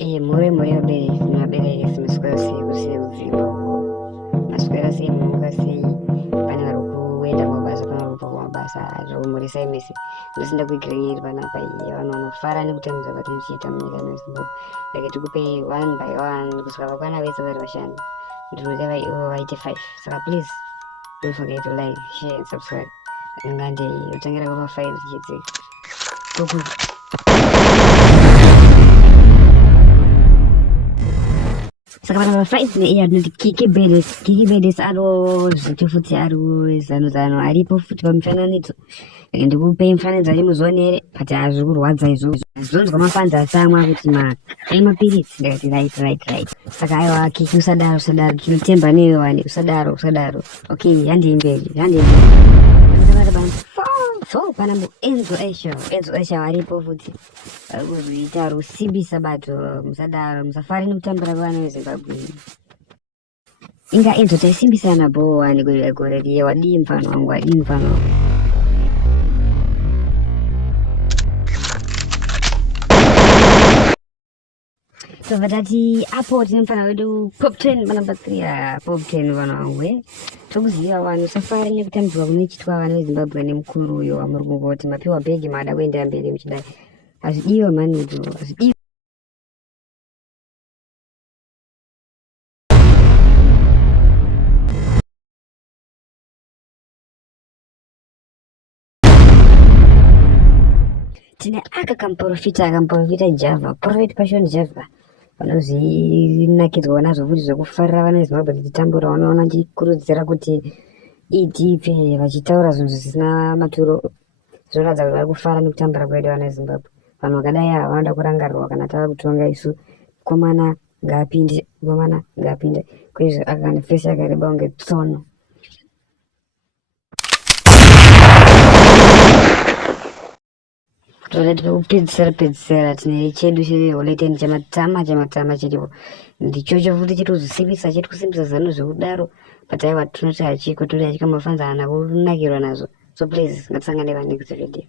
More vabereki sinoswera sei kudzimba uko, maswera sei munomuka sei, pane vari kuenda kumabasa, pane vari kubva kumabasa, zvokumoresai mese. Ndosinda kuigira nyeri panapa iyi, vanhu vanofara nekutambudzwa kwatiri tichiita munyika mezimbabwe. Like tikupei one by one kusvika vakwana vese vari vashanu, ndinoteva ivo vaite 5. Saka please don't forget to like, share and subscribe. Ngande utangira kwapa 5 tichidzika koku. Saka panapa 5 neiya ndinoti kiki bedes aro zvito futi aro zanu aripo futi pamufananidzo. Ndikupei mufananidzo ari muzione here but hazviri kurwadza izvozvo. Zvonzwa mapanza asi amwe akuti ai mapiritsi. Ndikati right. Saka aiwa kiki usadaro tinotemba newe wani usadaro. Okay, handei mberi. So panambo Enzo Esha aripo futi. Arikuzoita rusimbisa bato musadaro musafari nekutambira kuvana veZimbabwe. Inga Enzo taisimbisana bo wani gore riye wadii mfano wangu. So vatati apo tine mufana wedu pop 10 panamba 3 pop 10 vana wangu tokuziva vanhu safari nekutambudzwa kunochitwa vana veZimbabwe nemukuru uyo wamuri kungoti mapiwa bhegi maada kuendera mberi muchidai. Hazvidiwa manidzo, hazvidiwa. Tine akamprofita Java, Prophet Passion Java. Vanozvinakidzwa nazvo futi zvekufarira vana veZimbabwe tichitambura, vanoona ndichikurudzira kuti idhipe vachitaura zvinhu zvisina maturo, zvinoratidza kuti vari kufara nekutambura kwedu vana veZimbabwe. Vanhu vakadai ava vanoda kurangarirwa kana tava kutonga isu. Komana ngaapinde kwezvo akakanda fesi yakareba kunge tsono. Tode pedzisira tine chedu cheholeteni chamatama chiripo. Ndichocho futi chirikusimbisa zano zveudaro. But aiwa tinoti hachiko todi hachikamafanzana kunakirwa nazvo. So please ngatisangane next video.